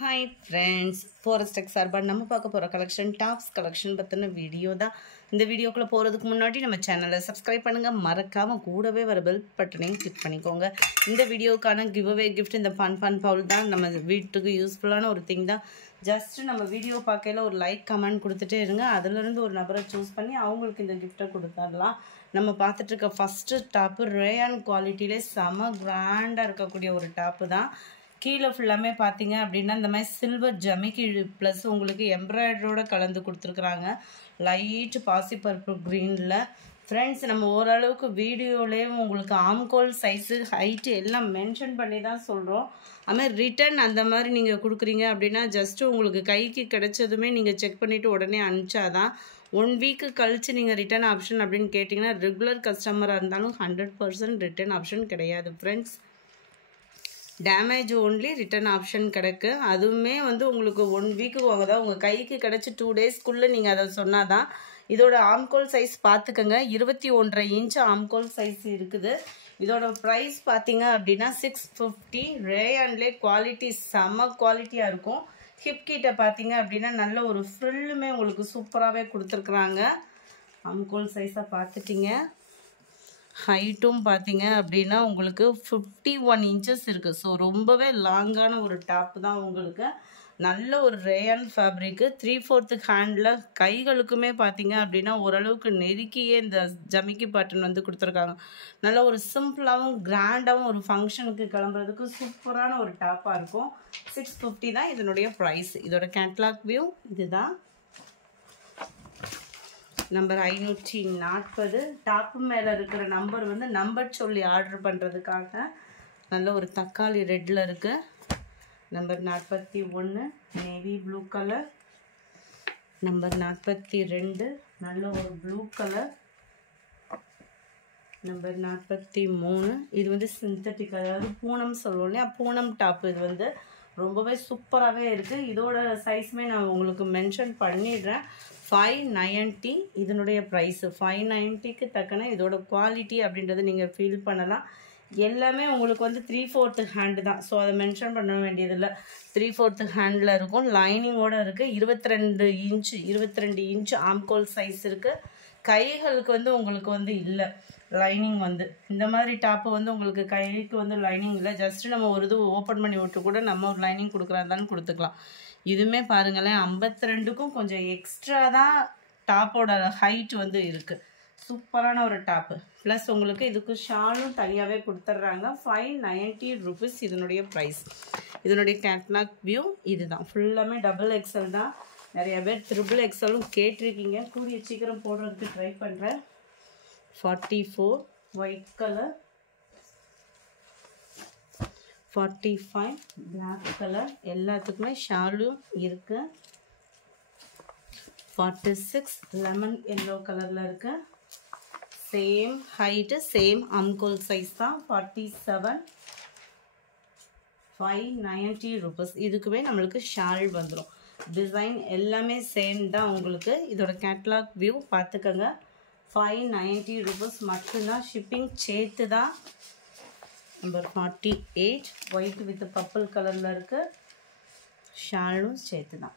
Hi friends, Forest Tech சார்பா நம்ம பார்க்க போற கலெக்ஷன் டாப்ஸ் கலெக்ஷன் பத்தின வீடியோ தான். இந்த வீடியோக்குள்ள போறதுக்கு முன்னாடி நம்ம சேனலை சப்ஸ்கிரைப் பண்ணுங்க, மறக்காம கூடவே வர பெல் பட்டனையும் கிளிக் பண்ணிக்கோங்க. இந்த வீடியோக்கான கிவ் அவே கிஃப்ட் இந்த ஃபன் பவுல் தான். நம்ம வீட்டுக்கு யூஸ்ஃபுல்லான ஒரு திங் தான். ஜஸ்ட் நம்ம வீடியோ பார்க்கையில ஒரு லைக் கமெண்ட் கொடுத்துட்டே இருங்க. அதுல இருந்து ஒரு நபரை சூஸ் பண்ணி அவங்களுக்கு இந்த கிஃப்ட்டை கொடுத்துடலாம். நம்ம பார்த்துட்டு இருக்க ஃபர்ஸ்ட் டாப் ரேயான் குவாலிட்டியிலே செம கிராண்டா இருக்கக்கூடிய ஒரு டாப் தான். கீழே ஃபுல்லாமே பார்த்தீங்க அப்படின்னா இந்த மாதிரி சில்வர் ஜமிக்கி ப்ளஸ் உங்களுக்கு எம்ப்ராய்டரோட கலந்து கொடுத்துருக்குறாங்க. லைட் பாசி பர்பிள் க்ரீனில். ஃப்ரெண்ட்ஸ், நம்ம ஓரளவுக்கு வீடியோலேயே உங்களுக்கு ஆம்கோல் சைஸு ஹைட்டு எல்லாம் மென்ஷன் பண்ணி தான் சொல்கிறோம். அதுமாதிரி ரிட்டன் அந்த மாதிரி நீங்கள் கொடுக்குறீங்க அப்படின்னா ஜஸ்ட்டு உங்களுக்கு கைக்கு கிடைச்சதுமே நீங்கள் செக் பண்ணிவிட்டு உடனே அனுப்பிச்சாதான் 1 வீக்கு கழித்து நீங்கள் ரிட்டன் ஆப்ஷன் அப்படின்னு கேட்டிங்கன்னா ரெகுலர் கஸ்டமராக இருந்தாலும் 100% ரிட்டன் ஆப்ஷன் கிடையாது friends. Damage only return option கிடைக்கு. அதுவுமே உங்களுக்கு 1 வீக்கு அதாவது உங்கள் கைக்கு கிடச்சி 2 டேஸ்க்குள்ளே நீங்கள் அதை சொன்னாதான். இதோட ஆம்கோல் சைஸ் பார்த்துக்கோங்க, 21.5 இன்ச் ஆம்கோல் சைஸ் இருக்குது. இதோட ப்ரைஸ் பார்த்தீங்க அப்படின்னா 650. ரேயான்லே குவாலிட்டி செம்ம குவாலிட்டியாக இருக்கும். ஹிப் கிட்ட பார்த்தீங்க அப்படின்னா நல்ல ஒரு ஃப்ரில்லுமே உங்களுக்கு சூப்பராகவே கொடுத்துருக்குறாங்க. ஆம்கோல் சைஸாக பார்த்துட்டிங்க. ஹைட்டும் பார்த்தீங்க அப்படின்னா உங்களுக்கு 51 இன்ச்சஸ் இருக்குது. ஸோ ரொம்பவே லாங்கான ஒரு டாப் தான். உங்களுக்கு நல்ல ஒரு ரேயான் ஃபேப்ரிக்கு 3/4 ஹேண்டில். கைகளுக்குமே பார்த்தீங்க அப்படின்னா ஓரளவுக்கு நெருக்கியே இந்த ஜமிக்கி பேட்டர்ன் கொடுத்துருக்காங்க. நல்ல ஒரு சிம்பிளாகவும் கிராண்டாகவும் ஒரு ஃபங்க்ஷனுக்கு கிளம்புறதுக்கு சூப்பரான ஒரு டாப்பாக இருக்கும். 650 தான் இதனுடைய ப்ரைஸ். இதோட கேட்லாக் வியூ இதுதான். நம்பர் 540. டாப்பு மேலே இருக்கிற நம்பர் நம்பர் சொல்லி ஆர்டர் பண்ணுறதுக்காக. நல்ல ஒரு தக்காளி ரெட்டில் இருக்குது. Number 41 navy blue colour. Number 42 நல்ல ஒரு ப்ளூ கலர். நம்பர் 43 இது சிந்தட்டிக், அதாவது பூனம் சொல்லுவோம் இல்லையா, பூனம் டாப். இது ரொம்பவே சூப்பராகவே இருக்குது. இதோட சைஸுமே நான் உங்களுக்கு மென்ஷன் பண்ணிடுறேன். 590 இதனுடைய ப்ரைஸு. 590க்கு தக்கன இதோட குவாலிட்டி அப்படின்றத நீங்கள் ஃபீல் பண்ணலாம். எல்லாமே உங்களுக்கு 3/4 ஹேண்டு தான். ஸோ அதை மென்ஷன் பண்ண வேண்டியதில்லை. 3/4 ஹேண்டில் இருக்கும். லைனிங்கோடு இருக்குது. 22 இன்ச்சு ஆம்கோல் சைஸ் இருக்குது. கைகளுக்கு உங்களுக்கு இல்லை லைனிங். இந்த மாதிரி டாப்பு உங்களுக்கு கைக்கு லைனிங் இல்லை. ஜஸ்ட்டு நம்ம ஒரு இது ஓப்பன் பண்ணி விட்டு கூட நம்ம ஒரு லைனிங் கொடுக்குறாந்தாலும் கொடுத்துக்கலாம். இதுவுமே பாருங்களேன், 52க்கும் கொஞ்சம் எக்ஸ்ட்ரா தான் டாப்போட ஹைட் இருக்குது. சூப்பரான ஒரு டாப்பு. ப்ளஸ் உங்களுக்கு இதுக்கு ஷாலும் தனியாகவே கொடுத்துட்றாங்க. 590 ருபீஸ் இதனுடைய ப்ரைஸ். இதனுடைய கேட்லாக் வியூ இதுதான். ஃபுல்லாமே டபுள் எக்ஸல் தான். நிறைய பேர் ட்ரிபிள் எக்ஸலும் கேட்டிருக்கீங்க. கூடிய சீக்கிரம் போடுறதுக்கு ட்ரை பண்ணுறேன். 44 ஒயிட் கலர். 45 black colour. எல்லாத்துக்குமே ஷாலும் இருக்குது. 46 லெமன் எல்லோ கலரில் இருக்கு. சேம் ஹைட்டு சேம் ஆம்கோல் சைஸ் தான். 47 590 ருபீஸ். இதுக்குமே நம்மளுக்கு ஷால் வந்துடும். டிசைன் எல்லாமே சேம் தான். உங்களுக்கு இதோட கேட்லாக் வியூ பார்த்துக்கோங்க. 590 ருபீஸ் மட்டும்தான். ஷிப்பிங் சேர்த்து தான். நம்பர் 48 ஒயிட் வித் பர்பிள் கலரில் இருக்குது. ஷாலும் சேர்த்து தான்.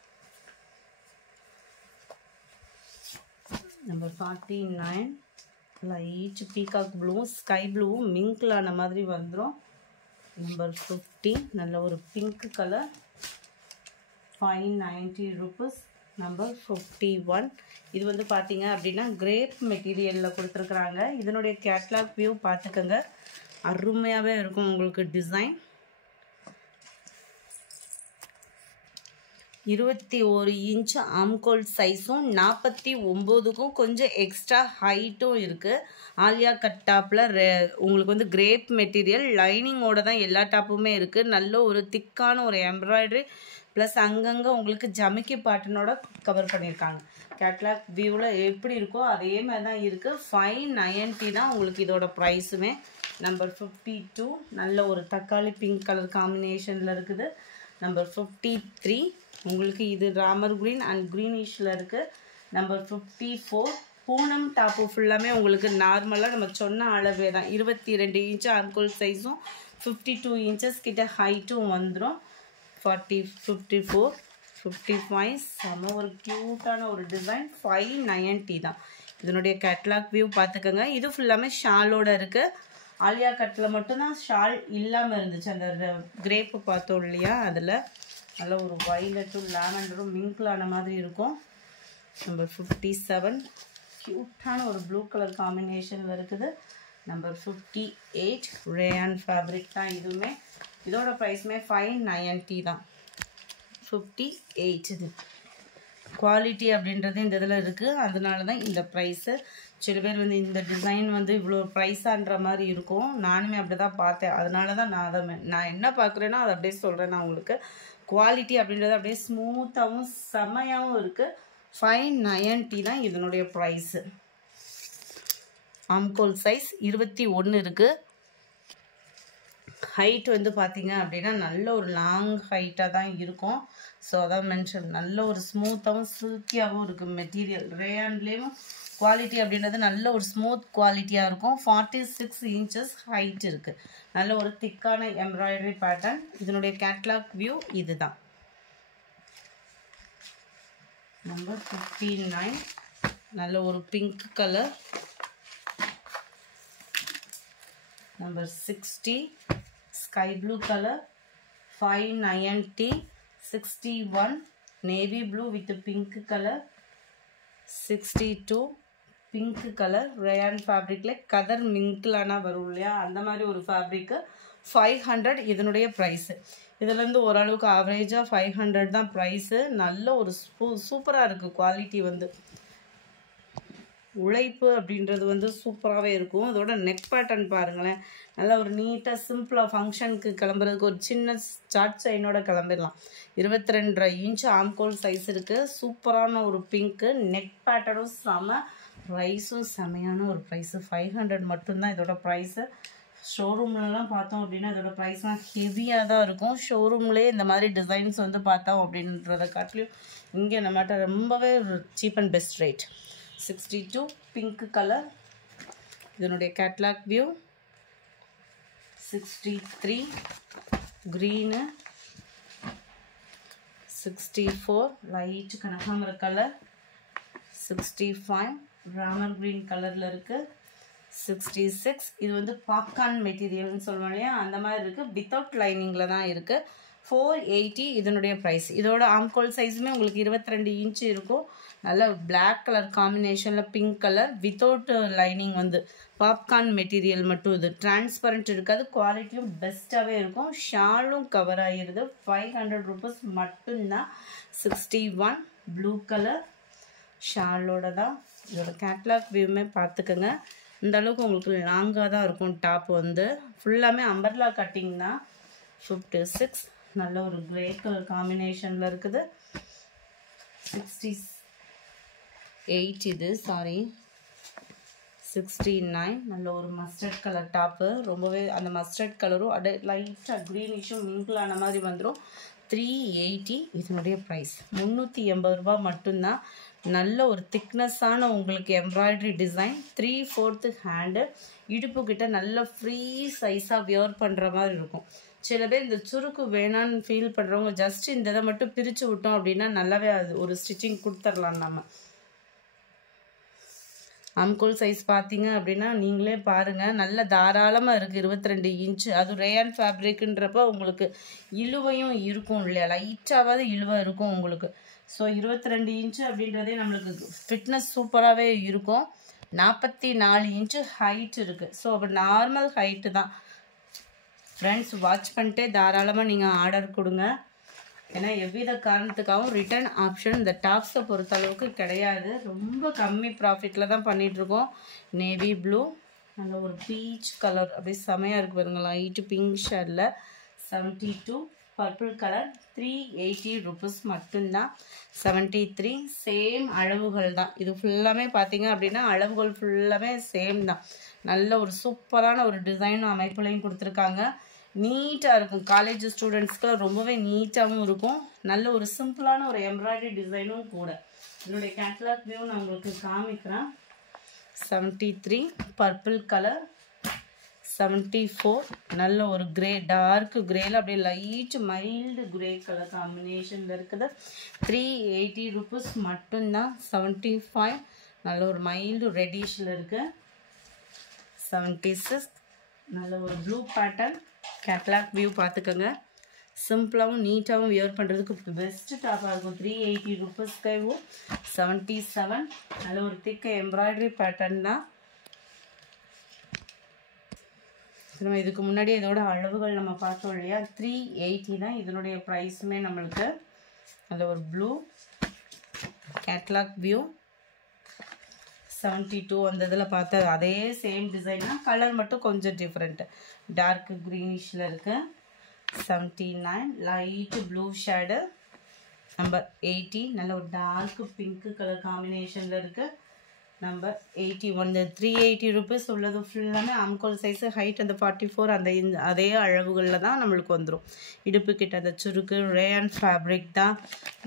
Number 49 light peacock blue sky ப்ளூவும் மிங்க்ல ஆன மாதிரி வந்துடும். நம்பர் 50 நல்ல ஒரு பிங்க் கலர். 590 ருபீஸ். நம்பர் 51 இது பார்த்தீங்க அப்படின்னா கிரேப் மெட்டீரியலில் கொடுத்துருக்குறாங்க. இதனுடைய கேட்லாக் வியூ பார்த்துக்கோங்க. அருமையாகவே இருக்கும் உங்களுக்கு டிசைன். 21 இன்ச் ஆம்கோல் சைஸும் 49க்கும் கொஞ்சம் எக்ஸ்ட்ரா ஹைட்டும் இருக்குது. ஆலியா கட் டாப்பில் உங்களுக்கு கிரேப் மெட்டீரியல் லைனிங்கோட தான் எல்லா டாப்புமே இருக்குது. நல்ல ஒரு திக்கான ஒரு எம்ப்ராய்டரி ப்ளஸ் அங்கங்கே உங்களுக்கு ஜமிக்கி பாட்டனோட கவர் பண்ணியிருக்காங்க. கேட்லாக் வியூவில் எப்படி இருக்கோ அதே மாதிரி தான் இருக்குது. 590 தான் உங்களுக்கு இதோட ப்ரைஸுமே. நம்பர் 52 நல்ல ஒரு தக்காளி பிங்க் கலர் காம்பினேஷனில் இருக்குது. நம்பர் 53 உங்களுக்கு இது ராமர் க்ரீன் அண்ட் க்ரீனிஷில் இருக்குது. நம்பர் 54 பூனம் டாப்பு ஃபுல்லாமே உங்களுக்கு நார்மலாக நம்ம சொன்ன அளவே தான். 22 இன்ச்சு ஆம்கோல் சைஸும் 52 இன்ச்சஸ் கிட்ட ஹைட்டும் வந்துடும். 40, 54, 55 செம ஒரு க்யூட்டான ஒரு டிசைன். 590 தான் இதனுடைய கேட்லாக் வியூ பார்த்துக்கோங்க. இது ஃபுல்லாமே ஷாலோட இருக்குது. ஆலியா கட்டில் மட்டும்தான் ஷால் இல்லாமல் இருந்துச்சு. அந்த கிரேப்பு பார்த்தோம் இல்லையா, அதில் நல்ல ஒரு வைலட்டும் லாவெண்டரும் மிங்கிளான மாதிரி இருக்கும். நம்பர் 57 க்யூட்டான ஒரு ப்ளூ கலர் காம்பினேஷனில் இருக்குது. நம்பர் 58 ரேயான் ஃபேப்ரிக் தான் இதுவுமே. இதோட ப்ரைஸுமே 590 தான். 58 இது குவாலிட்டி அப்படின்றது இந்த இதில் இருக்குது, அதனால தான் இந்த ப்ரைஸு. சில பேர் வந்து இந்த டிசைன் வந்து இவ்வளோ ப்ரைஸான்ற மாதிரி இருக்கும். நானுமே அப்படி தான் பார்த்தேன், அதனால தான் நான் என்ன பார்க்குறேன்னா அதை அப்படியே சொல்கிறேன் நான் உங்களுக்கு. குவாலிட்டி அப்படின்றது அப்படியே ஸ்மூத்தாகவும் செமையாகவும் இருக்குது. 590 தான் இதனுடைய ப்ரைஸு. ஆம்கோல் சைஸ் 21 இருக்குது. ஹைட் வந்து பார்த்தீங்க அப்படின்னா நல்ல ஒரு லாங் ஹைட்டாக தான் இருக்கும். ஸோ அதான் மென்ஷன், நல்ல ஒரு ஸ்மூத்தாகவும் சில்கியாகவும் இருக்குது மெட்டீரியல். ரேயான்லேயும் குவாலிட்டி அப்படின்றது நல்ல ஒரு ஸ்மூத் குவாலிட்டியாக இருக்கும். 46 இன்ச்சஸ் ஹைட் இருக்குது. நல்ல ஒரு திக்கான எம்ப்ராய்டரி பேட்டர்ன். இதனுடைய கேட்லாக் வியூ இது தான். நம்பர் 59 நல்ல ஒரு pink colour. Number 60 sky blue colour. 590. 61 navy blue with pink colour. 62 pink colour rayon ஃபேப்ரிக்ல கதர் மிங்கிளானா வரும் இல்லையா, அந்த மாதிரி ஒரு ஃபேப்ரிக்கு. 500 இதனுடைய ப்ரைஸு. இதுலேருந்து ஓரளவுக்கு ஆவரேஜாக 500 தான் ப்ரைஸு. நல்ல ஒரு சூப்பராக இருக்குது குவாலிட்டி. வந்து உழைப்பு அப்படின்றது வந்து சூப்பராகவே இருக்கும். அதோட நெக் பேட்டர்ன் பாருங்களேன், நல்லா ஒரு நீட்டாக சிம்பிளாக ஃபங்க்ஷனுக்கு கிளம்புறதுக்கு ஒரு சின்ன சாட் செயினோட கிளம்பிடலாம். 22.5 இன்ச் ஆம்கோல் சைஸ் இருக்குது. சூப்பரான ஒரு பிங்க்கு. நெக் பேட்டர்னும் செம, ப்ரைஸும் செமையான ஒரு ப்ரைஸு. 500 மட்டும்தான் இதோட ப்ரைஸு. ஷோரூம்லலாம் பார்த்தோம் அப்படின்னா இதோட ப்ரைஸ்லாம் ஹெவியாக தான் இருக்கும். ஷோரூம்லேயே இந்த மாதிரி டிசைன்ஸ் வந்து பார்த்தோம் அப்படின்றத காட்டிலையும் இங்கே நம்மகிட்ட ரொம்பவே cheap and best rate. 62 pink colour இதனுடைய கேட்லாக் வியூ. 63 க்ரீனு. 64 லைட் கனகாமர கலர். 65 ராமர் க்ரீன் கலரில் இருக்குது. 66 இது வந்து பாப்கார்ன் மெட்டீரியல்னு சொல்லுவோம் இல்லையா, அந்த மாதிரி இருக்குது. வித்தவுட் லைனிங்கில் தான் இருக்குது. 480 இதனுடைய ப்ரைஸ். இதோட ஆம்கோல் சைஸுமே உங்களுக்கு 22 இன்ச்சு இருக்கும். நல்ல பிளாக் கலர் காம்பினேஷனில் பிங்க் கலர் வித்தவுட் லைனிங். வந்து பாப்கார்ன் மெட்டீரியல் மட்டும். இது டிரான்ஸ்பரண்ட் இருக்காது. குவாலிட்டியும் பெஸ்ட்டாகவே இருக்கும். ஷாலும் கவர் ஆகிடுது. 500 rupees மட்டும்தான். 61 ப்ளூ கலர் ஷாலோட தான். இதோட கேட்லாக் வியூமே பார்த்துக்கோங்க. இந்த அளவுக்கு உங்களுக்கு லாங்காக தான் இருக்கும். டாப் வந்து ஃபுல்லாமே அம்பர்லா கட்டிங் தான். 56 நல்ல ஒரு கிரே கலர் காம்பினேஷனில் இருக்குது. 68 இது சாரி 69 நல்ல ஒரு மஸ்டர்ட் கலர் டாப்பு. ரொம்பவே அந்த மஸ்டர்ட் கலரும் அப்படியே லைட்டாக க்ரீனிஷும் மிங்கிளான மாதிரி வந்துடும். 380 இதனுடைய ப்ரைஸ். 380 ரூபா மட்டும்தான். நல்ல ஒரு திக்னஸ்ஸான உங்களுக்கு எம்ப்ராய்டரி டிசைன். 3/4 ஹேண்டு. இடுப்பு கிட்ட நல்ல ஃப்ரீ சைஸாக வியர் பண்ணுற மாதிரி இருக்கும். சில பேர் இந்த சுருக்கு வேணான்னு ஃபீல் பண்ணுறவங்க ஜஸ்ட் இந்த இதை மட்டும் பிரித்து விட்டோம் அப்படின்னா நல்லாவே அது ஒரு ஸ்டிச்சிங் கொடுத்துடலாம் நம்ம. ஆம்கோல் சைஸ் பார்த்தீங்க அப்படின்னா நீங்களே பாருங்கள், நல்ல தாராளமாக இருக்குது. 22 இன்ச்சு. அதுவும் ரேயான் ஃபேப்ரிக்குன்றப்போ உங்களுக்கு இழுவையும் இருக்கும் இல்லையா, லைட்டாவது இழுவை இருக்கும் உங்களுக்கு. ஸோ 22 இன்ச்சு அப்படின்றதே நம்மளுக்கு ஃபிட்னஸ் சூப்பராகவே இருக்கும். 44 இன்ச்சு ஹைட் இருக்குது. ஸோ அப்போ நார்மல் ஹைட்டு தான். ஃப்ரெண்ட்ஸ் வாட்ச் பண்ணிட்டே தாராளமாக நீங்கள் ஆர்டர் கொடுங்க. ஏன்னா எவ்வித காரணத்துக்காகவும் ரிட்டர்ன் ஆப்ஷன் இந்த டாப்ஸை பொறுத்தளவுக்கு கிடையாது. ரொம்ப கம்மி ப்ராஃபிட்டில் தான் பண்ணிகிட்ருக்கோம். நேவி ப்ளூ நல்ல ஒரு பீச் கலர் அப்படியே செமையாக இருக்குது பாருங்களா, லைட்டு பிங்க் ஷேடில். 72 பர்பிள் கலர். 380 rupees மட்டும்தான். 73 சேம் அளவுகள் தான். இது ஃபுல்லாமே பார்த்தீங்க அப்படின்னா அளவுகள் ஃபுல்லாமே சேம் தான். நல்ல ஒரு சூப்பரான ஒரு டிசைனும் அமைப்புலையும் கொடுத்துருக்காங்க. நீட்டாக இருக்கும். காலேஜ் ஸ்டூடெண்ட்ஸ்க்குலாம் ரொம்பவே நீட்டாகவும் இருக்கும். நல்ல ஒரு சிம்பிளான ஒரு எம்ப்ராய்டரி டிசைனும் கூட. இதனுடைய கேட்லாக் வியூ நான் உங்களுக்கு காமிக்கிறேன். 73 பர்பிள் கலர். 74 நல்ல ஒரு கிரே டார்க் கிரேல அப்படியே லைட் மைல்டு கிரே கலர் காம்பினேஷனில் இருக்குது. 380 rupees மட்டும்தான். 75 நல்ல ஒரு மைல்டு ரெடிஷில் இருக்குது. 76 நல்ல ஒரு ப்ளூ பேட்டர்ன் கேட்லாக் வியூ பார்த்துக்கோங்க. சிம்பிளாகவும் நீட்டாகவும் வியர் பண்ணுறதுக்கு பெஸ்ட்டு டாப்பாக இருக்கும். 380 rupeesக்கு. 77 நல்ல ஒரு திக்க எம்ப்ராய்டரி பேட்டர்ன் தான். நம்ம இதுக்கு முன்னாடி இதோட அளவுகள் நம்ம பார்த்தோம் இல்லையா, 380 தான் இதனுடைய ப்ரைஸுமே நம்மளுக்கு. நல்ல ஒரு ப்ளூ கேட்லாக் வியூ. 72 அந்த இதில் பார்த்த அதே சேம் டிசைன் தான், கலர் மட்டும் கொஞ்சம் டிஃப்ரெண்ட், டார்க் க்ரீனிஷில் இருக்குது. 79 லைட் ப்ளூ ஷேடு. நம்பர் 80 நல்ல ஒரு டார்க் பிங்க் கலர் காம்பினேஷனில் இருக்குது. நம்பர் 81 இந்த 380 rupees உள்ளது ஃபுல்லாமே ஆம்கோல் சைஸு, ஹைட் அந்த 44 அந்த அதே அளவுகளில் தான் நம்மளுக்கு வந்துடும். இடுப்பு கிட்ட அந்த சுருக்கு ரேயான் ஃபேப்ரிக் தான்.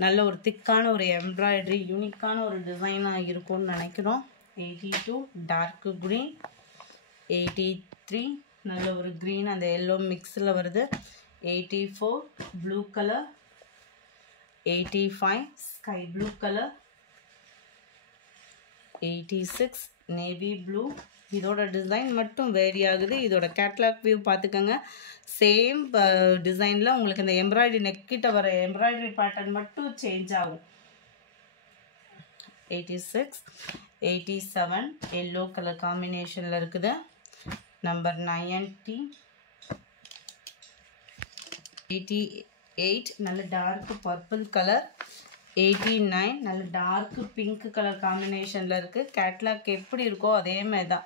நல்ல ஒரு திக்கான ஒரு எம்ப்ராய்டரி யூனிக்கான ஒரு டிசைனாக இருக்கும்னு நினைக்கிறோம். 82 டார்க் க்ரீன். 83 நல்ல ஒரு க்ரீன் அந்த எல்லோ மிக்ஸில் வருது. 84 blue colour. 85 sky blue colour. 86 navy blue. இதோட டிசைன் மட்டும் வேரி ஆகுது. இதோட கேட்லாக் வியூ பார்த்துக்கோங்க. சேம் டிசைனில் உங்களுக்கு இந்த எம்ப்ராய்டரி நெக்கிட்ட வர எம்ப்ராய்டரி பேட்டர்ன் மட்டும் சேஞ்ச் ஆகும். 86 87 எல்லோ கலர் காம்பினேஷனில் இருக்குது. நம்பர் 90 88 நல்ல டார்க் பர்பிள் கலர். 89 நல்ல டார்க் பிங்க் கலர் காம்பினேஷனில் இருக்குது. கேட்லாக் எப்படி இருக்கோ அதே மாதிரி தான்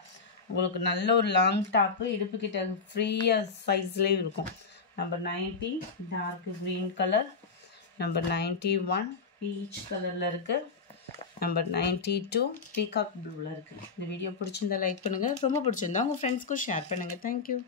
உங்களுக்கு. நல்ல ஒரு லாங் டாப்பு, இடுப்புக்கிட்ட ஃப்ரீயாக சைஸ்லேயும் இருக்கும். Number 90 dark green colour. Number 91 peach கலரில் இருக்குது. நம்பர் 92 பீகாக் ப்ளூவில் இருக்குது. இந்த வீடியோ பிடிச்சிருந்தா லைக் பண்ணுங்கள், ரொம்ப பிடிச்சிருந்தா உங்கள் ஃப்ரெண்ட்ஸ்க்கும் ஷேர் பண்ணுங்கள். தேங்க்யூ.